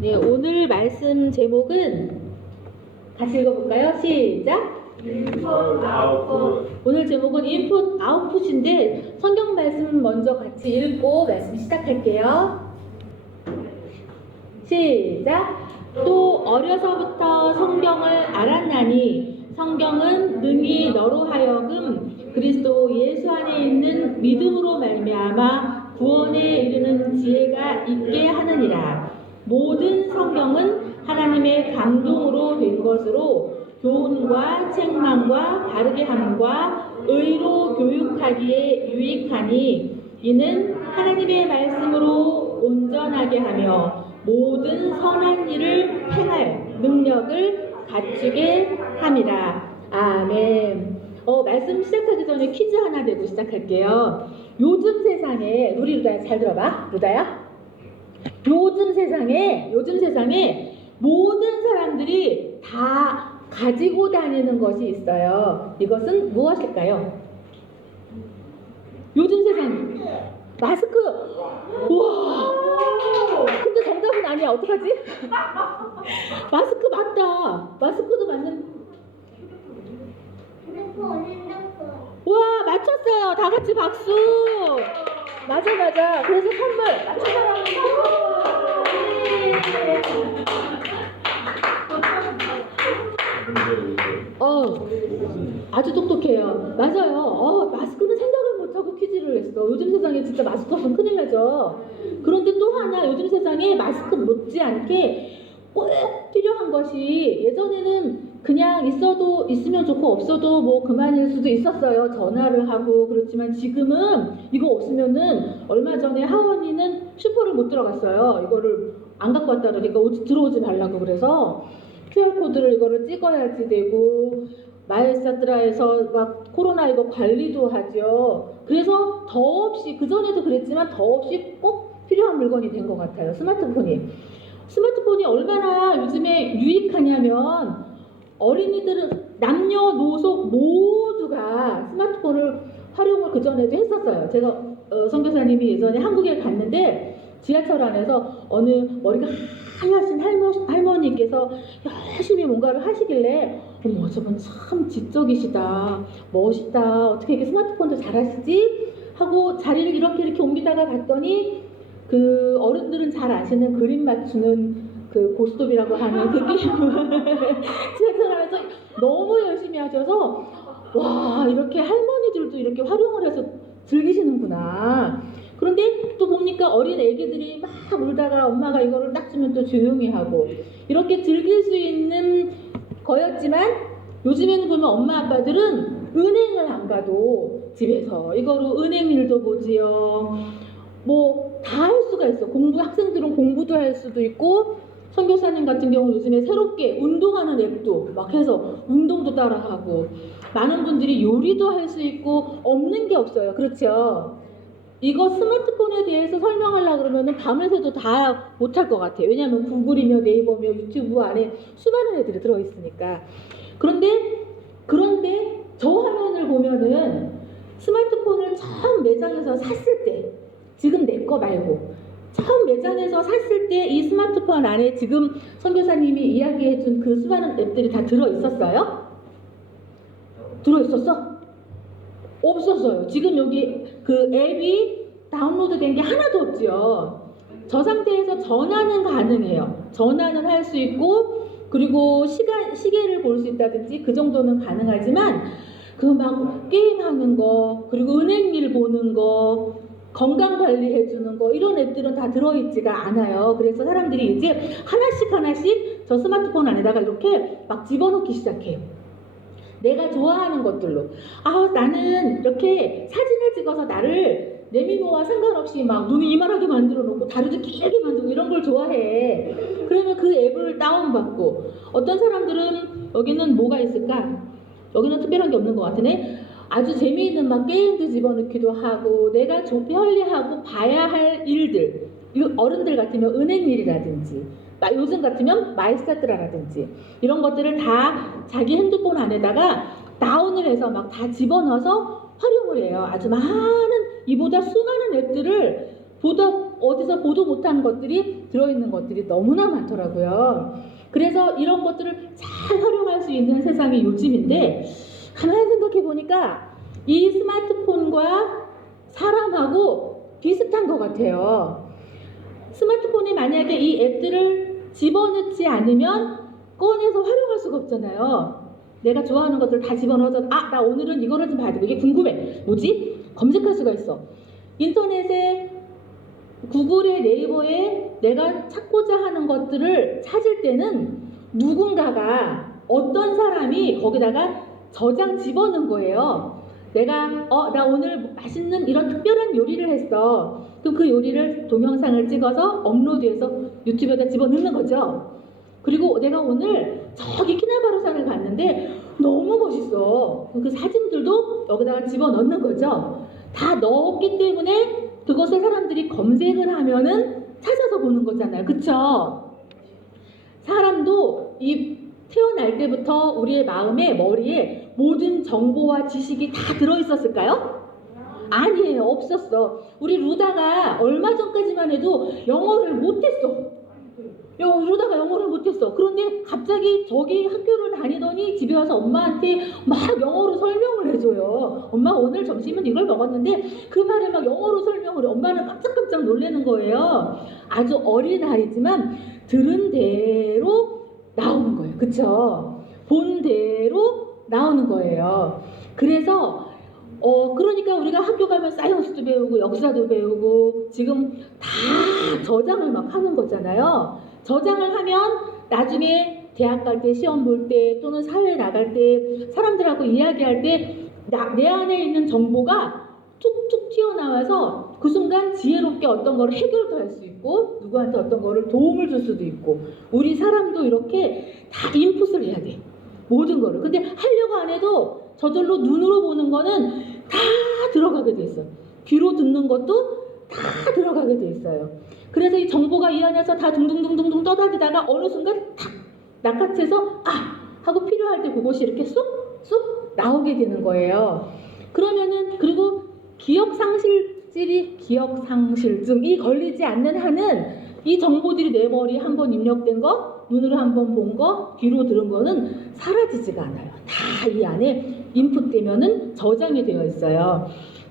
네, 오늘 말씀 제목은 같이 읽어볼까요? 시작! 인풋 아웃풋. 오늘 제목은 인풋 아웃풋인데 성경 말씀 먼저 같이 읽고 말씀 시작할게요. 시작! 또 어려서부터 성경을 알았나니 성경은 능히 너로 하여금 그리스도 예수 안에 있는 믿음으로 말미암아 구원에 이르는 지혜가 있게 하느니라. 모든 성경은 하나님의 감동으로 된 것으로 교훈과 책망과 바르게 함과 의로 교육하기에 유익하니 이는 하나님의 말씀으로 온전하게 하며 모든 선한 일을 행할 능력을 갖추게 함이라. 아멘. 말씀 시작하기 전에 퀴즈 하나 내고 시작할게요. 요즘 세상에 우리 루다야 잘 들어봐. 루다야. 요즘 세상에 모든 사람들이 다 가지고 다니는 것이 있어요. 이것은 무엇일까요? 요즘 세상 마스크. 우와. 근데 정답은 아니야. 어떡하지? 마스크 맞다. 마스크도 맞는. 와, 맞췄어요. 다 같이 박수. 맞아. 그래서 선물 맞춘 사람은 아주 똑똑해요. 맞아요. 마스크는 생각을 못하고 퀴즈를 했어. 요즘 세상에 진짜 마스크 없으면 큰일 나죠. 그런데 또 하나 요즘 세상에 마스크 못지않게 꼭 필요한 것이 예전에는 그냥 있으면 좋고 없어도 뭐 그만일 수도 있었어요. 전화를 하고. 그렇지만 지금은 이거 없으면은 얼마 전에 하원이는 슈퍼를 못 들어갔어요. 이거를 안 갖고 왔다 그러니까 들어오지 말라고 그래서 QR코드를 이거를 찍어야지 되고 마에사드라에서 막 코로나 이거 관리도 하죠. 그래서 더없이 그전에도 그랬지만 더없이 꼭 필요한 물건이 된 것 같아요. 스마트폰이 얼마나 요즘에 유익하냐면 어린이들은 남녀노소 모두가 스마트폰을 활용을 그전에도 했었어요. 제가 선교사님이 예전에 한국에 갔는데 지하철 안에서 어느 머리가 하얗신 할머니께서 열심히 뭔가를 하시길래 어머 저분 참 지적이시다 멋있다 어떻게 이렇게 스마트폰도 잘하시지 하고 자리를 이렇게 옮기다가 봤더니 그 어른들은 잘 아시는 그림 맞추는 그 고스톱이라고 하는 그 게임을 지하철 안에서 너무 열심히 하셔서 와 이렇게 할머니들도 이렇게 활용을 해서 즐기시는구나. 그런데 또 보니까 어린 애기들이 막 울다가 엄마가 이거를 딱 주면 또 조용히 하고 이렇게 즐길 수 있는 거였지만 요즘에는 보면 엄마 아빠들은 은행을 안 가도 집에서 이거로 은행 일도 보지요. 뭐 다 할 수가 있어. 학생들은 공부도 할 수도 있고 선교사님 같은 경우 요즘에 새롭게 운동하는 앱도 막 해서 운동도 따라하고 많은 분들이 요리도 할 수 있고 없는 게 없어요. 그렇죠? 이거 스마트폰에 대해서 설명하려고 그러면 밤을 새도 다 못할 것 같아요. 왜냐하면 구글이며 네이버며 유튜브 안에 수많은 애들이 들어있으니까. 그런데 저 화면을 보면은 스마트폰을 처음 매장에서 샀을 때 지금 내 거 말고 처음 매장에서 샀을 때 이 스마트폰 안에 지금 선교사님이 이야기해준 그 수많은 앱들이 다 들어있었어요? 들어있었어? 없었어요. 지금 여기 그 앱이 다운로드 된 게 하나도 없지요. 저 상태에서 전화는 가능해요. 전화는 할 수 있고 그리고 시계를 볼 수 있다든지 그 정도는 가능하지만 그 막 게임하는 거 그리고 은행일 보는 거 건강관리 해주는 거 이런 앱들은 다 들어있지가 않아요. 그래서 사람들이 이제 하나씩 저 스마트폰 안에다가 이렇게 막 집어넣기 시작해요. 내가 좋아하는 것들로 나는 이렇게 사진을 찍어서 나를 내미모와 상관없이 막 눈을 이만하게 만들어 놓고 다리도 길게 만들고 이런 걸 좋아해. 그러면 그 앱을 다운받고 어떤 사람들은 여기는 뭐가 있을까? 여기는 특별한 게 없는 것 같으네. 아주 재미있는 막 게임도 집어넣기도 하고 내가 좀 편리하고 봐야 할 일들 어른들 같으면 은행 일이라든지 요즘 같으면 마이스타트라든지 이런 것들을 다 자기 핸드폰 안에다가 다운을 해서 막 다 집어넣어서 활용을 해요. 아주 많은 이보다 수많은 앱들을 어디서 보도 못한 것들이 들어있는 것들이 너무나 많더라고요. 그래서 이런 것들을 잘 활용할 수 있는 세상이 요즘인데 가만히 생각해 보니까 이 스마트폰과 사람하고 비슷한 것 같아요. 스마트폰에 만약에 이 앱들을 집어넣지 않으면 꺼내서 활용할 수가 없잖아요. 내가 좋아하는 것들 다 집어넣어서 나 오늘은 이거를 좀 봐야 돼. 이게 궁금해. 뭐지? 검색할 수가 있어. 인터넷에 구글에 네이버에 내가 찾고자 하는 것들을 찾을 때는 누군가가 어떤 사람이 거기다가 저장 집어넣은 거예요. 내가 나 오늘 맛있는 이런 특별한 요리를 했어. 그럼 그 요리를 동영상을 찍어서 업로드해서 유튜브에다 집어넣는 거죠. 그리고 내가 오늘 저기 키나바루산을 갔는데 너무 멋있어. 그 사진들도 여기다가 집어넣는 거죠. 다 넣었기 때문에 그것을 사람들이 검색을 하면은 찾아서 보는 거잖아요. 그쵸? 사람도 이 태어날 때부터 우리의 마음에 머리에 모든 정보와 지식이 다 들어있었을까요? 아니에요. 없었어. 우리 루다가 얼마 전까지만 해도 영어를 못했어. 루다가 영어를 못했어. 그런데 갑자기 저기 학교를 다니더니 집에 와서 엄마한테 막 영어로 설명을 해줘요. 엄마 오늘 점심은 이걸 먹었는데 그 말을 막 영어로 설명을 해. 엄마는 깜짝깜짝 놀라는 거예요. 아주 어린 아이지만 들은 대로 나오는 거예요. 그쵸? 본 대로 나오는 거예요. 그래서 그러니까 우리가 학교 가면 사이언스도 배우고 역사도 배우고 지금 다 저장을 막 하는 거잖아요. 저장을 하면 나중에 대학 갈 때 시험 볼 때 또는 사회에 나갈 때 사람들하고 이야기할 때 내 안에 있는 정보가 툭툭 튀어나와서 그 순간 지혜롭게 어떤 거를 해결도 할 수 있고 누구한테 어떤 거를 도움을 줄 수도 있고 우리 사람도 이렇게 다 인풋을 해야 돼. 모든 거를. 근데 하려고 안 해도 저절로 눈으로 보는 거는 다 들어가게 돼 있어요. 귀로 듣는 것도 다 들어가게 돼 있어요. 그래서 이 정보가 이 안에서 다 둥둥둥둥둥 떠다니다가 어느 순간 탁 낚아채서 하고 필요할 때 그것이 이렇게 쏙쏙 나오게 되는 거예요. 그러면은 그리고 기억상실증이 걸리지 않는 한은 이 정보들이 내 머리에 한번 입력된 거, 눈으로 한번 본 거, 귀로 들은 거는 사라지지가 않아요. 다 이 안에 인풋되면은 저장이 되어 있어요.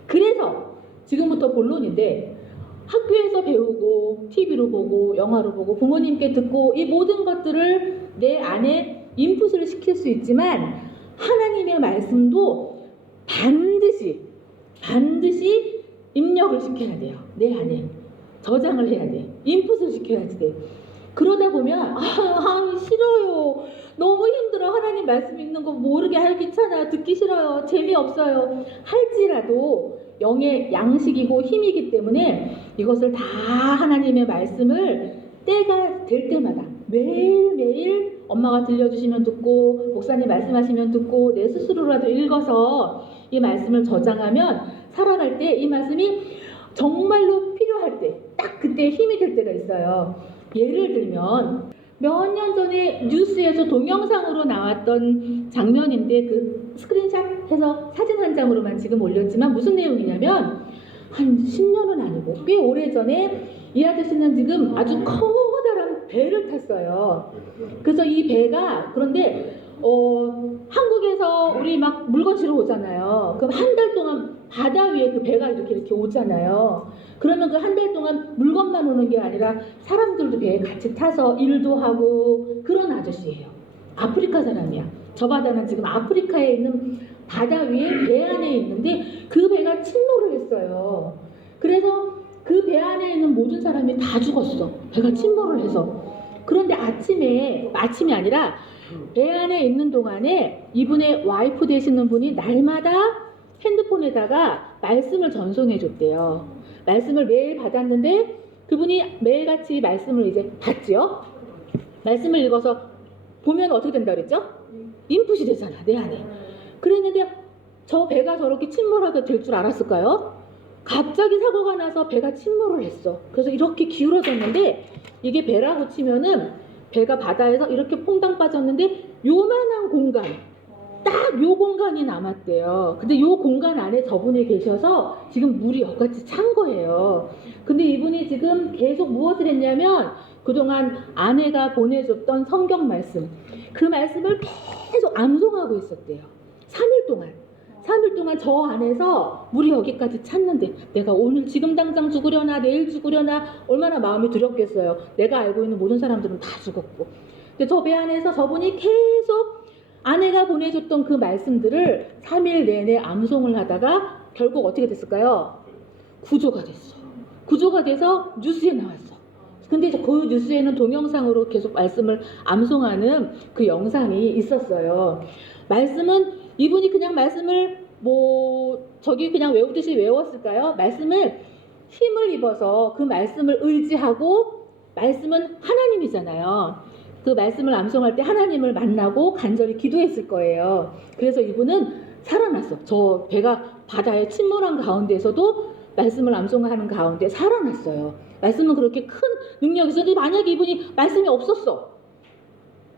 그래서 지금부터 본론인데 학교에서 배우고 TV로 보고 영화로 보고 부모님께 듣고 이 모든 것들을 내 안에 인풋을 시킬 수 있지만 하나님의 말씀도 반드시 입력을 시켜야 돼요. 내 안에 저장을 해야 돼. 인풋을 시켜야지 돼. 그러다 보면 싫어요. 너무 힘들어. 하나님 말씀 읽는 거 모르게 귀찮아. 듣기 싫어요. 재미없어요. 할지라도 영의 양식이고 힘이기 때문에 이것을 다 하나님의 말씀을 때가 될 때마다 매일매일 엄마가 들려주시면 듣고 목사님 말씀하시면 듣고 내 스스로라도 읽어서 이 말씀을 저장하면 살아갈 때 이 말씀이 정말로 필요할 때 딱 그때 힘이 될 때가 있어요. 예를 들면 몇 년 전에 뉴스에서 동영상으로 나왔던 장면인데 그 스크린샷 해서 사진 한 장으로만 지금 올렸지만 무슨 내용이냐면 한 10년은 아니고 꽤 오래전에 이 아저씨는 지금 아주 커다란 배를 탔어요. 그래서 이 배가 그런데 한국에서 우리 막 물건 실어 오잖아요. 그럼 한 달 동안 바다 위에 그 배가 이렇게 오잖아요. 그러면 그 한 달 동안 물건만 오는 게 아니라 사람들도 배에 같이 타서 일도 하고 그런 아저씨예요. 아프리카 사람이야. 저 바다는 지금 아프리카에 있는 바다 위에 배 안에 있는데 그 배가 침몰을 했어요. 그래서 그 배 안에 있는 모든 사람이 다 죽었어. 배가 침몰을 해서. 그런데 아침이 아니라 배 안에 있는 동안에 이분의 와이프 되시는 분이 날마다 핸드폰에다가 말씀을 전송해 줬대요. 말씀을 매일 받았는데 그분이 매일같이 말씀을 이제 받지요. 말씀을 읽어서 보면 어떻게 된다 그랬죠? 인풋이 되잖아, 내 안에. 그랬는데 저 배가 저렇게 침몰하게 될 줄 알았을까요? 갑자기 사고가 나서 배가 침몰을 했어. 그래서 이렇게 기울어졌는데 이게 배라고 치면은 배가 바다에서 이렇게 퐁당 빠졌는데 요만한 공간, 딱 요 공간이 남았대요. 근데 요 공간 안에 저분이 계셔서 지금 물이 여같이 찬 거예요. 근데 이분이 지금 계속 무엇을 했냐면 그동안 아내가 보내줬던 성경 말씀, 그 말씀을 계속 암송하고 있었대요. 3일 동안. 3일 동안 저 안에서 물이 여기까지 찼는데 내가 오늘 지금 당장 죽으려나 내일 죽으려나 얼마나 마음이 두렵겠어요. 내가 알고 있는 모든 사람들은 다 죽었고. 근데 저 배 안에서 저분이 계속 아내가 보내줬던 그 말씀들을 3일 내내 암송을 하다가 결국 어떻게 됐을까요? 구조가 됐어. 구조가 돼서 뉴스에 나왔어. 근데 이제 그 뉴스에는 동영상으로 계속 말씀을 암송하는 그 영상이 있었어요. 말씀은 이분이 그냥 말씀을 저기 그냥 외우듯이 외웠을까요? 말씀을 힘을 입어서 그 말씀을 의지하고, 말씀은 하나님이잖아요. 그 말씀을 암송할 때 하나님을 만나고 간절히 기도했을 거예요. 그래서 이분은 살아났어. 저 배가 바다에 침몰한 가운데서도 말씀을 암송하는 가운데 살아났어요. 말씀은 그렇게 큰 능력이 있었는데 만약에 이분이 말씀이 없었어.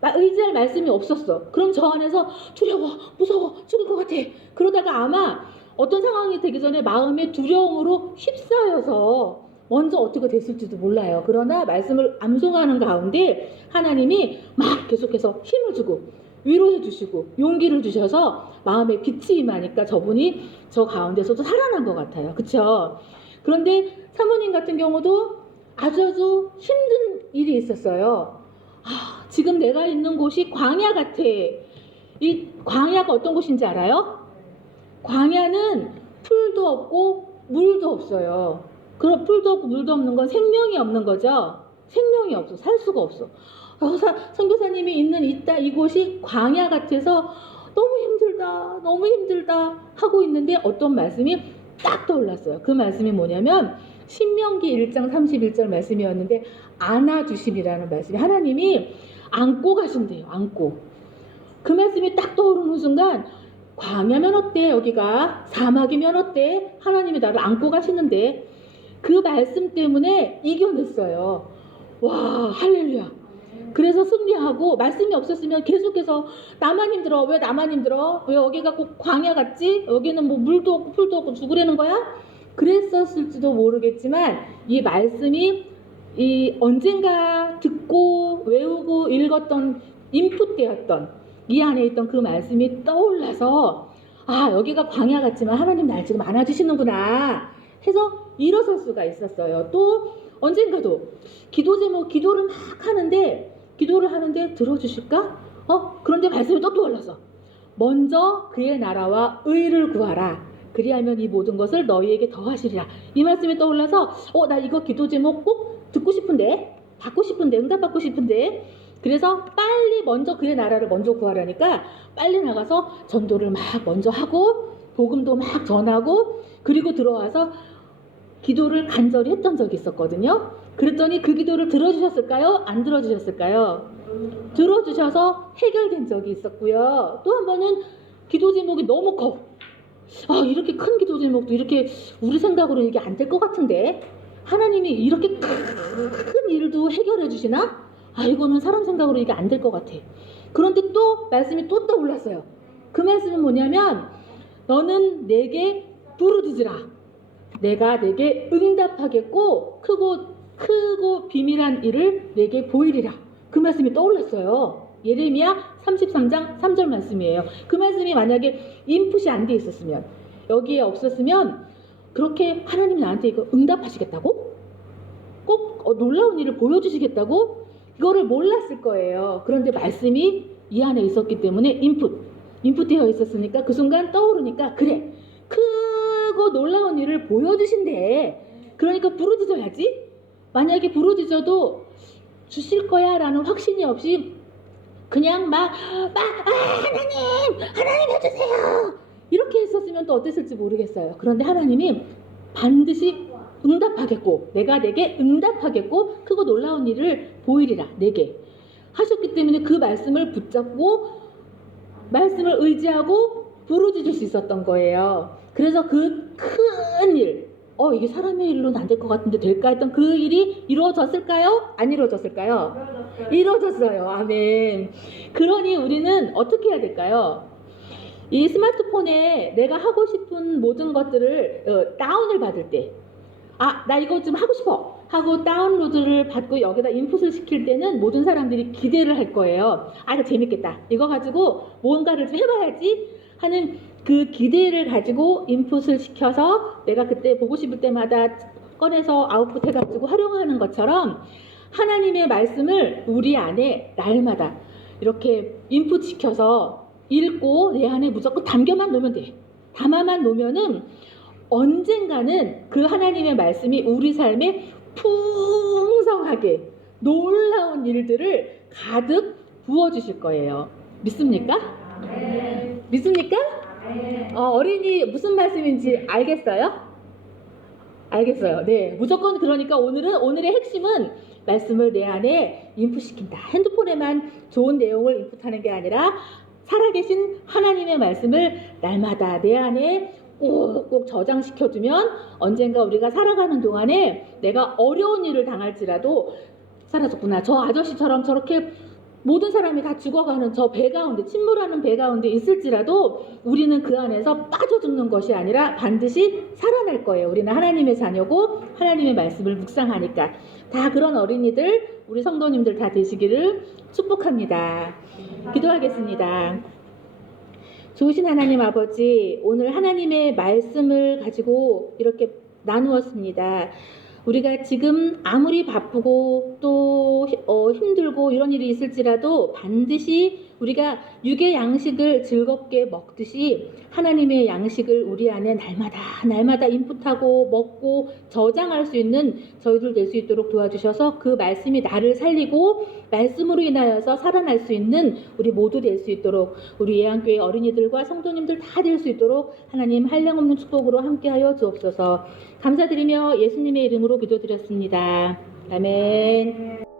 의지할 말씀이 없었어. 그럼 저 안에서 두려워, 무서워, 죽을 것 같아. 그러다가 아마 어떤 상황이 되기 전에 마음의 두려움으로 휩싸여서 먼저 어떻게 됐을지도 몰라요. 그러나 말씀을 암송하는 가운데 하나님이 막 계속해서 힘을 주고 위로해 주시고 용기를 주셔서 마음에 빛이 임하니까 저분이 저 가운데서도 살아난 것 같아요. 그쵸? 그런데 사모님 같은 경우도 아주 힘든 일이 있었어요. 지금 내가 있는 곳이 광야 같아. 이 광야가 어떤 곳인지 알아요? 광야는 풀도 없고 물도 없어요. 그럼 풀도 없고 물도 없는 건 생명이 없는 거죠. 생명이 없어. 살 수가 없어. 선교사님이 있는 이곳이 광야 같아서 너무 힘들다 하고 있는데 어떤 말씀이 딱 떠올랐어요. 그 말씀이 뭐냐면 신명기 1장 31절 말씀이었는데 안아주심이라는 말씀이 하나님이 안고 가신대요. 안고. 그 말씀이 딱 떠오르는 순간 광야면 어때? 여기가 사막이면 어때? 하나님이 나를 안고 가시는데 그 말씀 때문에 이겨냈어요. 와, 할렐루야. 그래서 승리하고 말씀이 없었으면 계속해서 나만 힘들어. 왜 나만 힘들어? 왜 여기가 꼭 광야 같지? 여기는 뭐 물도 없고 풀도 없고 죽으려는 거야? 그랬었을지도 모르겠지만 이 말씀이 언젠가 듣고 외우고 읽었던 인풋되었던 이 안에 있던 그 말씀이 떠올라서 여기가 광야 같지만 하나님 날 지금 안아주시는구나 해서 일어설 수가 있었어요. 또 언젠가도 기도를 막 하는데 들어주실까? 그런데 말씀이 또 떠올라서 먼저 그의 나라와 의를 구하라. 그리하면 이 모든 것을 너희에게 더하시리라. 이 말씀이 떠올라서 나 이거 기도 제목 꼭 듣고 싶은데, 받고 싶은데, 응답받고 싶은데, 그래서 빨리 먼저 그의 나라를 먼저 구하라니까 빨리 나가서 전도를 막 먼저 하고 복음도 막 전하고 그리고 들어와서 기도를 간절히 했던 적이 있었거든요. 그랬더니 그 기도를 들어주셨을까요? 안 들어주셨을까요? 들어주셔서 해결된 적이 있었고요. 또 한 번은 기도 제목이 너무 커. 이렇게 큰 기도 제목도 이렇게 우리 생각으로 이게 안 될 것 같은데 하나님이 이렇게 큰 일도 해결해 주시나? 이거는 사람 생각으로 이게 안 될 것 같아. 그런데 또 말씀이 또 떠올랐어요. 그 말씀은 뭐냐면 너는 내게 부르짖으라. 내가 내게 응답하겠고 크고 비밀한 일을 내게 보이리라. 그 말씀이 떠올랐어요. 예레미야 33장 3절 말씀이에요. 그 말씀이 만약에 인풋이 안 돼 있었으면 여기에 없었으면 그렇게 하나님 나한테 이거 응답하시겠다고? 꼭 놀라운 일을 보여주시겠다고? 이거를 몰랐을 거예요. 그런데 말씀이 이 안에 있었기 때문에 인풋되어 있었으니까 그 순간 떠오르니까 그래 크고 놀라운 일을 보여주신대. 그러니까 부르짖어야지. 만약에 부르짖어도 주실 거야 라는 확신이 없이 그냥 막 하나님 해주세요 이렇게 했었으면 또 어땠을지 모르겠어요. 그런데 하나님이 반드시 응답하겠고 내가 내게 응답하겠고 크고 놀라운 일을 보이리라 내게 하셨기 때문에 그 말씀을 붙잡고 말씀을 의지하고 부르짖을 수 있었던 거예요. 그래서 그 큰 일, 이게 사람의 일로는 안 될 것 같은데 될까 했던 그 일이 이루어졌을까요? 안 이루어졌을까요? 이루어졌어요. 아멘. 그러니 우리는 어떻게 해야 될까요? 이 스마트폰에 내가 하고 싶은 모든 것들을 다운을 받을 때, 나 이거 좀 하고 싶어 하고 다운로드를 받고 여기다 인풋을 시킬 때는 모든 사람들이 기대를 할 거예요. 이거 재밌겠다. 이거 가지고 뭔가를 좀 해봐야지 하는 그 기대를 가지고 인풋을 시켜서 내가 그때 보고 싶을 때마다 꺼내서 아웃풋 해가지고 활용하는 것처럼 하나님의 말씀을 우리 안에 날마다 이렇게 인풋 시켜서 읽고 내 안에 무조건 담겨만 놓으면 돼. 담아만 놓으면은 언젠가는 그 하나님의 말씀이 우리 삶에 풍성하게 놀라운 일들을 가득 부어주실 거예요. 믿습니까? 네. 믿습니까? 네. 어린이 무슨 말씀인지 알겠어요? 알겠어요. 네, 무조건 그러니까 오늘의 핵심은 말씀을 내 안에 인풋시킨다. 핸드폰에만 좋은 내용을 인풋하는 게 아니라 살아계신 하나님의 말씀을 날마다 내 안에 꼭꼭 저장시켜두면 언젠가 우리가 살아가는 동안에 내가 어려운 일을 당할지라도 사라졌구나. 저 아저씨처럼 저렇게 모든 사람이 다 죽어가는 저 배 가운데 침몰하는 배 가운데 있을지라도 우리는 그 안에서 빠져 죽는 것이 아니라 반드시 살아날 거예요. 우리는 하나님의 자녀고 하나님의 말씀을 묵상하니까. 다 그런 어린이들 우리 성도님들 다 되시기를 축복합니다. 기도하겠습니다. 좋으신 하나님 아버지, 오늘 하나님의 말씀을 가지고 이렇게 나누었습니다. 우리가 지금 아무리 바쁘고 또 힘들고 이런 일이 있을지라도 반드시 우리가 육의 양식을 즐겁게 먹듯이 하나님의 양식을 우리 안에 날마다 인풋하고 먹고 저장할 수 있는 저희들 될 수 있도록 도와주셔서 그 말씀이 나를 살리고 말씀으로 인하여서 살아날 수 있는 우리 모두 될 수 있도록 우리 예안교회 어린이들과 성도님들 다 될 수 있도록 하나님 한량없는 축복으로 함께하여 주옵소서. 감사드리며 예수님의 이름으로 기도드렸습니다. 아멘.